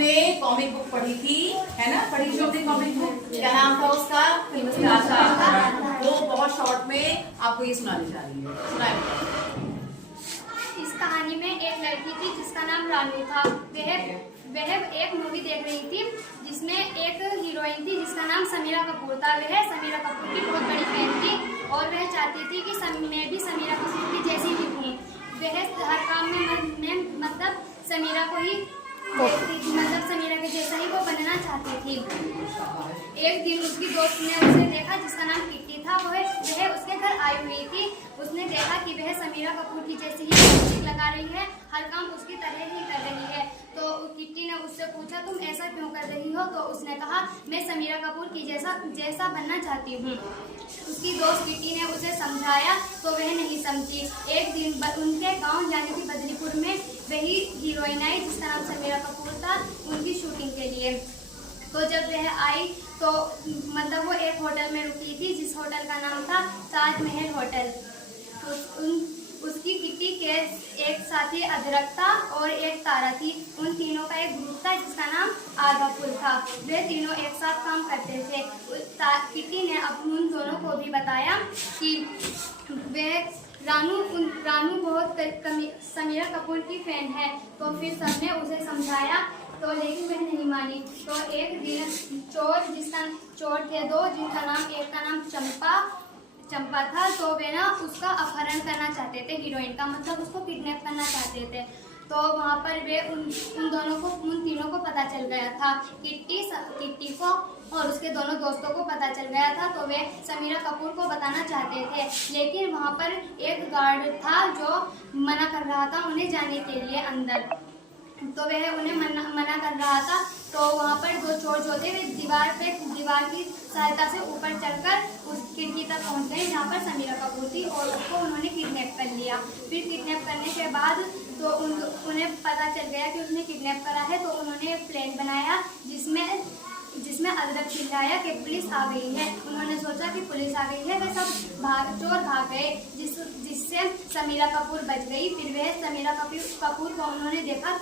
हमने comic book पढ़ी थी, है ना? पढ़ी जो हमने कॉमिक बुक, क्या नाम था उसका? आशा। वो बहुत शॉर्ट में आपको ये सुनाने जा रही है। सुनाए। इस कहानी में एक लड़की थी जिसका नाम रानू था। वह एक मूवी देख रही थी जिसमें एक हीरोइन थी जिसका नाम समीरा कपूर था। वह समीरा कपूर की बहुत बड़ी फैन थी और वह चाहती थी कि मैं भी समीरा कपूर की जैसी दिखूं। वह हर काम में मतलब समीरा को ही मतलब समीरा के जैसा ही वो बनना चाहती थी। एक दिन उसकी दोस्त ने उसे देखा जिसका नाम किट्टी था। वह उसके घर आई हुई थी। उसने देखा कि वह समीरा कपूर की जैसी ही लिपस्टिक लगा रही है, हर काम उसकी तरह ही कर रही है। तो किट्टी ने उससे पूछा तुम ऐसा क्यों कर रही हो? तो उसने कहा मैं समीरा कपूर की जैसा बनना चाहती हूँ। उसकी दोस्त किट्टी ने उसे समझाया तो वह नहीं समझी। एक दिन उनके गांव यानी कि बदरीपुर में वही हीरोइन आई जिसका नाम समीरा कपूर था उनकी शूटिंग के लिए। तो जब वह आई तो मतलब वो एक होटल में रुकी थी जिस होटल का नाम था ताजमहल होटल। उसकी किट्टी के एक साथी अदरक था और एक तारा थी। उन तीनों का एक ग्रुप था जिसका नाम आगापुर था। वे तीनों एक साथ काम करते थे। किट्टी ने उन दोनों को भी बताया कि वे रानू बहुत समीरा कपूर की फैन है। तो फिर सबने उसे समझाया तो लेकिन वह नहीं मानी। तो एक दिन चोर थे दो जिनका नाम एक का नाम चंपा था। तो वे ना उसका अपहरण करना चाहते थे, हीरोइन का मतलब उसको किडनैप करना चाहते थे। तो वहाँ पर वे उन तीनों को पता चल गया था। किट्टी को और उसके दोनों दोस्तों को पता चल गया था। तो वे समीरा कपूर को बताना चाहते थे लेकिन वहाँ पर एक गार्ड था जो मना कर रहा था उन्हें जाने के लिए अंदर। तो वह उन्हें मना कर रहा था। तो वहाँ पर दो चोर जो थे वे दीवार की सहायता से ऊपर चढ़कर उस खिड़की तक पहुँच गए जहाँ पर समीरा कपूर थी और उसको उन्होंने किडनैप कर लिया। फिर किडनैप करने के बाद तो उन्हें पता चल गया कि उसने किडनैप करा है। तो उन्होंने एक प्लान बनाया जिसमें अदरक चिल्लाया कि पुलिस आ गई है। उन्होंने सोचा कि पुलिस आ गई है। वे सब चोर भाग गए जिससे समीरा कपूर बच गई। फिर वह समीरा कपूर को उन्होंने देखा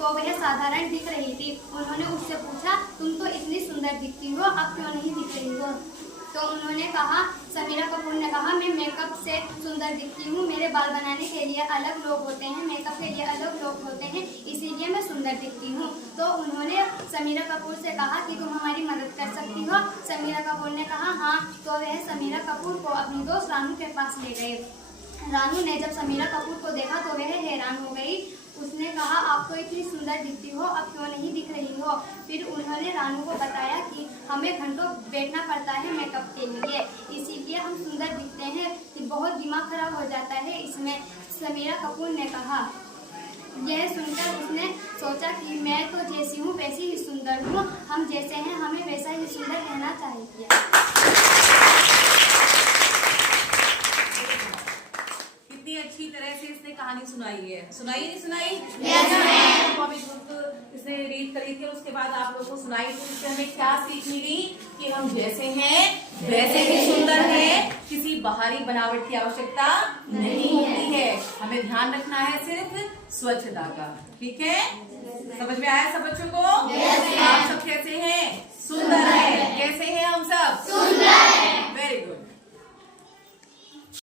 तो वह साधारण दिख रही थी। उन्होंने उससे पूछा तुम तो इतनी सुंदर दिखती हो, अब क्यों नहीं दिख रही हो? तो उन्होंने कहा, समीरा कपूर ने कहा मैं मेकअप से सुंदर दिखती हूँ। मेरे बाल बनाने के लिए अलग लोग होते हैं, मेकअप के लिए अलग लोग होते हैं, इसीलिए मैं सुंदर दिखती हूँ। तो उन्होंने समीरा कपूर से कहा कि तुम हमारी मदद कर सकती हो। समीरा कपूर ने कहा हाँ। तो वह समीरा कपूर को अपनी दोस्त रानू के पास ले गए। रानू ने जब समीरा कपूर को देखा तो वह हैरान हो गई। उसने कहा आप तो इतनी सुंदर दिखती हो, अब क्यों नहीं दिख रही हो? फिर उन्होंने रानू को बताया कि हमें घंटों बैठना पड़ता है मेकअप के लिए, इसीलिए हम सुंदर दिखते हैं, कि बहुत दिमाग खराब हो जाता है इसमें। समीरा कपूर ने कहा। यह सुनकर उसने सोचा कि मैं तो जैसी हूँ वैसी ही सुंदर हूँ, हम जैसे हैं हमें वैसा ही सुंदर रहना चाहिए। अच्छी तरह से इसने कहानी सुनाई है। सुनाई नहीं सुनाई? कॉमिक बुक इसने रीड करी थी, उसके बाद आप लोगों को सुनाई थी। इससे हमें क्या सीख मिली कि हम जैसे हैं वैसे ही सुंदर हैं, किसी बाहरी बनावट की आवश्यकता नहीं होती है। हमें ध्यान रखना है सिर्फ स्वच्छता का। ठीक है, समझ में आया सब बच्चों को? आप सब कैसे हैं? सुंदर है। कैसे हैं हम सब? सुंदर। Very good.